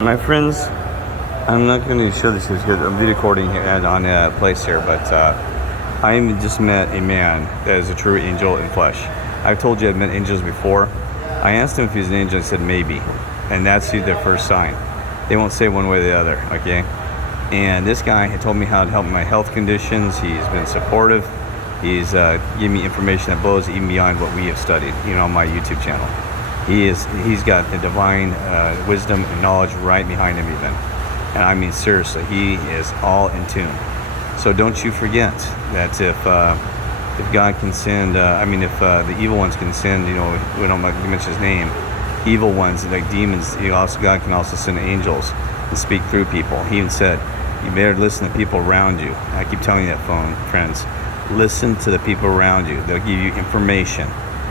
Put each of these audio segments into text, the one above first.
My friends, I'm not going to show this because I'm recording on a place here, but I just met a man that is a true angel in flesh. I've told you I've met angels before. I asked him if he's an angel, and he said maybe, and that's their first sign. They won't say one way or the other, okay? And this guy had told me how to help my health conditions. He's been supportive. He's given me information that blows even beyond what we have studied, on my YouTube channel. He's got the divine wisdom and knowledge right behind him even. And I mean, seriously, he is all in tune. So don't you forget that if God can send, if the evil ones can send, we don't like to mention his name, evil ones like demons, God can also send angels and speak through people. He even said, you better listen to people around you. I keep telling you that, friends. Listen to the people around you. They'll give you information.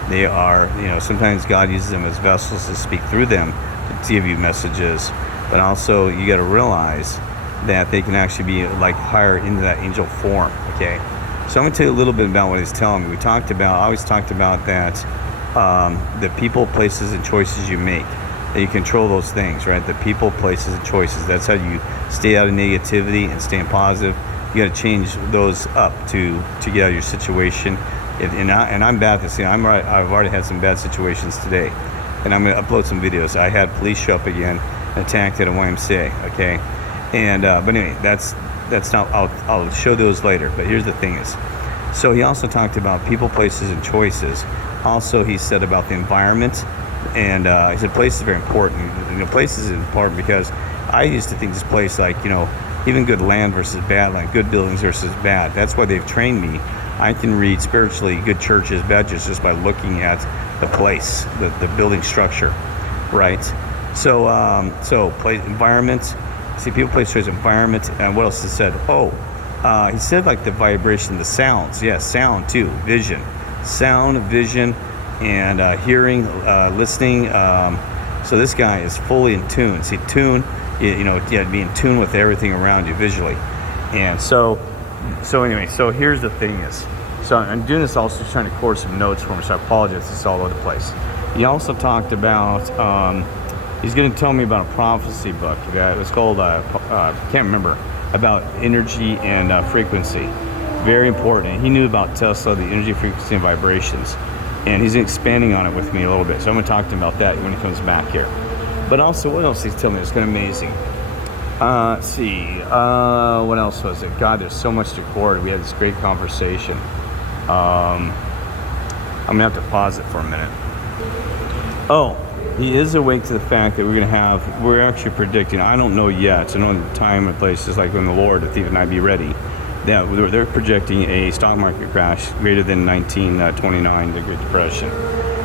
They are, sometimes God uses them as vessels to speak through them to give you messages. But also, you got to realize that they can actually be like higher into that angel form, okay? So I'm going to tell you a little bit about what he's telling me. I always talked about that the people, places, and choices you make. That you control those things, right? The people, places, and choices. That's how you stay out of negativity and staying positive. You got to change those up to get out of your situation. And I'm bad at this. I've already had some bad situations today, and I'm going to upload some videos. I had police show up again, attacked at a YMCA. Okay, and but anyway, that's not. I'll show those later. But here's the thing is, so he also talked about people, places, and choices. Also, he said about the environment, and he said place is very important. Place is important because I used to think this place like even good land versus bad land, good buildings versus bad. That's why they've trained me. I can read spiritually good churches, bad churches, just by looking at the place, the building structure, right? So, place, environment. See, people, place, choice, environment, and what else he said? He said like the vibration, the sounds. Yeah, sound too. Vision, sound, vision, and hearing, listening. So this guy is fully in tune. See, tune. Be in tune with everything around you visually, and so anyway, so here's the thing is, so I'm doing this also trying to record some notes for him, so I apologize, it's all over the place. He also talked about, he's going to tell me about a prophecy book. It was called, can't remember, about energy and frequency. Very important. He knew about Tesla, the energy, frequency, and vibrations, and he's expanding on it with me a little bit, so I'm going to talk to him about that when he comes back here. But also, what else he's telling me? It's kind of amazing. Let's see. What else was it? God, there's so much to record. We had this great conversation. I'm going to have to pause it for a minute. He is awake to the fact that we're actually predicting, I don't know yet, I know the time and place is like when the Lord, the thief and I be ready, that they're projecting a stock market crash greater than 1929, the Great Depression.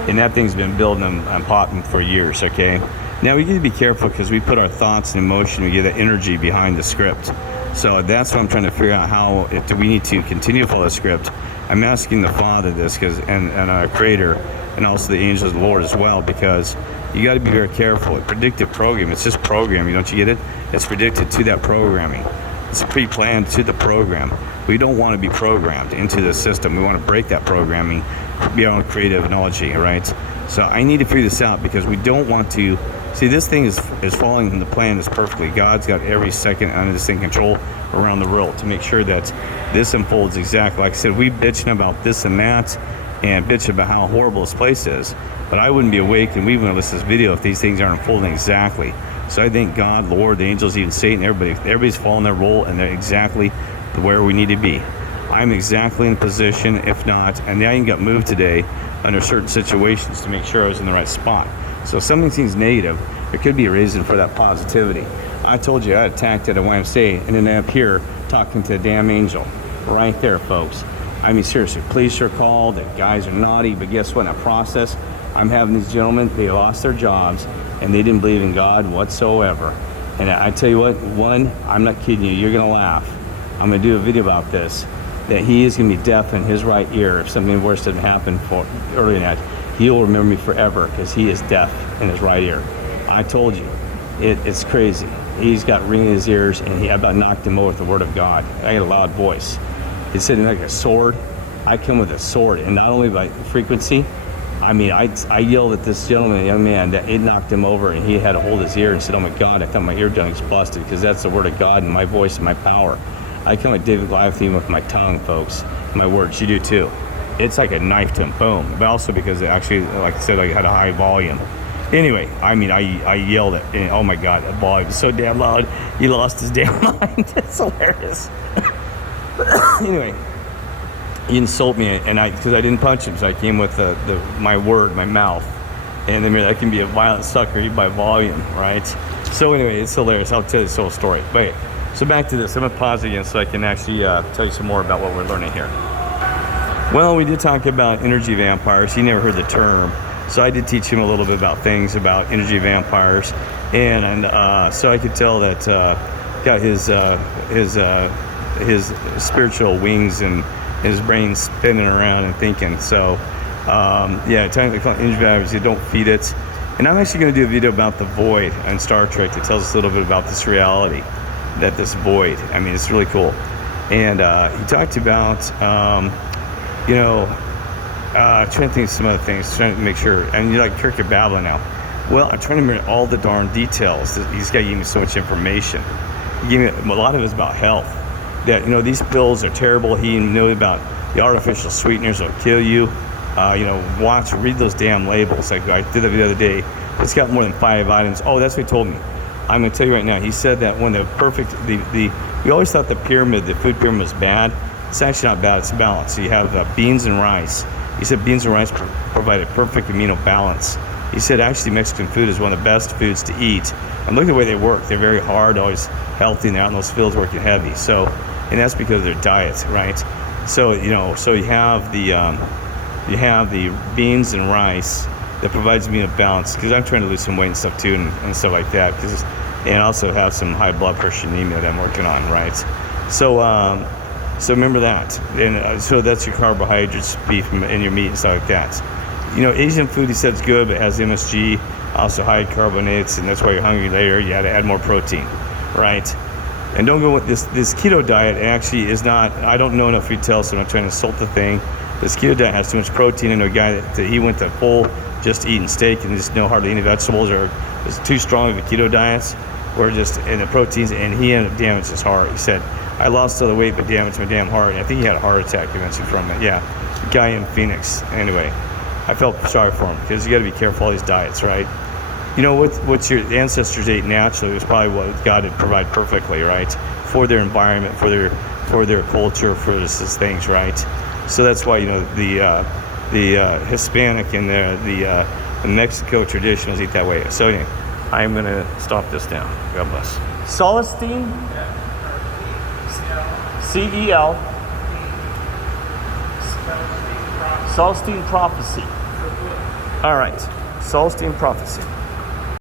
And that thing's been building and popping for years, okay? Now we need to be careful because we put our thoughts and emotion, we get that energy behind the script. So that's what I'm trying to figure out do we need to continue to follow the script. I'm asking the Father this and our Creator and also the angels of the Lord as well, because you got to be very careful. Predictive programming, it's just programming, don't you get it? It's predicted to that programming. It's pre-planned to the program. We don't want to be programmed into the system. We want to break that programming, be our own creative knowledge, right? So I need to figure this out because we don't want to. See, this thing is following the plan is perfectly. God's got every second under this thing control around the world to make sure that this unfolds exactly. Like I said, we bitching about this and that and bitch about how horrible this place is. But I wouldn't be awake and we wouldn't listen to this video if these things aren't unfolding exactly. So I think God, Lord, the angels, even Satan, everybody's following their role and they're exactly where we need to be. I'm exactly in position, if not, and I even got moved today under certain situations to make sure I was in the right spot. So if something seems negative, there could be a reason for that positivity. I told you I attacked at a YMCA and then up here talking to a damn angel. Right there, folks. I mean, seriously, police are called, the guys are naughty, but guess what? In a process, I'm having these gentlemen, they lost their jobs and they didn't believe in God whatsoever. And I tell you what, I'm not kidding you, you're gonna laugh. I'm gonna do a video about this, that he is gonna be deaf in his right ear if something worse didn't happen earlier than that. He will remember me forever because he is deaf in his right ear. I told you, it's crazy. He's got ringing in his ears, and I about knocked him over with the word of God. I got a loud voice. He's sitting like a sword. I come with a sword, and not only by frequency, I mean, I yelled at this gentleman, a young man, that it knocked him over, and he had to hold his ear and said, "Oh my God, I thought my eardrums busted," because that's the word of God and my voice and my power. I kind of like David Goliath with my tongue, folks, my words. You do too. It's like a knife to him, boom. But also because it actually, like I said, I had a high volume. Anyway, I mean, I yelled it, and oh my God, the volume was so damn loud. He lost his damn mind. It's hilarious. Anyway. He insulted me, and because I didn't punch him, so I came with my word, my mouth, and then that can be a violent sucker by volume, right? So anyway, it's hilarious. I'll tell you this whole story. But so back to this. I'm gonna pause again so I can actually tell you some more about what we're learning here. Well, we did talk about energy vampires. He never heard the term, so I did teach him a little bit about things about energy vampires, and so I could tell that got his spiritual wings and his brain spinning around and thinking. So yeah, technically energy vampires, you don't feed it. And I'm actually going to do a video about the void on Star Trek that tells us a little bit about this reality, that this void, I mean, it's really cool. And he talked about trying to think of some other things, trying to make sure, and you're like, Kirk, you're babbling now. Well, I'm trying to remember all the darn details. These guys gave me so much information. He gave me a lot of it is about health. That these pills are terrible. He knew about the artificial sweeteners will kill you. Read those damn labels. Like I did that the other day. It's got more than 5 items. Oh, that's what he told me. I'm going to tell you right now. He said that when we always thought the food pyramid was bad. It's actually not bad. It's balanced. So you have beans and rice. He said beans and rice provide a perfect amino balance. He said actually Mexican food is one of the best foods to eat. And look at the way they work. They're very hard, always healthy, and they're out in those fields working heavy. So, and that's because of their diet, right? So so you have the beans and rice that provides me a balance, because I'm trying to lose some weight and stuff too, and stuff like that. And also have some high blood pressure anemia that I'm working on, right? So so remember that. And so that's your carbohydrates, beef, and your meat and stuff like that. Asian food, he said, is good, but it has MSG, also high carbonates, and that's why you're hungry later. You got to add more protein, right? And don't go with this keto diet. Actually is not, I don't know enough retail, so I'm not trying to insult the thing. This keto diet has too much protein. I know a guy that he went to full just eating steak and just hardly any vegetables, or was too strong of a keto diet, or just in the proteins, and he ended up damaging his heart. He said, I lost all the weight but damaged my damn heart. And I think he had a heart attack eventually from it. Yeah, guy in Phoenix. Anyway, I felt sorry for him, because you got to be careful all these diets, right? What your ancestors ate naturally was probably what God had provided perfectly, right? For their environment, for their culture, for these things, right? So that's why the Hispanic and the Mexico traditionals eat that way. So anyway, I'm gonna stop this now. God bless. Celestine, C-E-L, Celestine Prophecy. All right, Celestine Prophecy.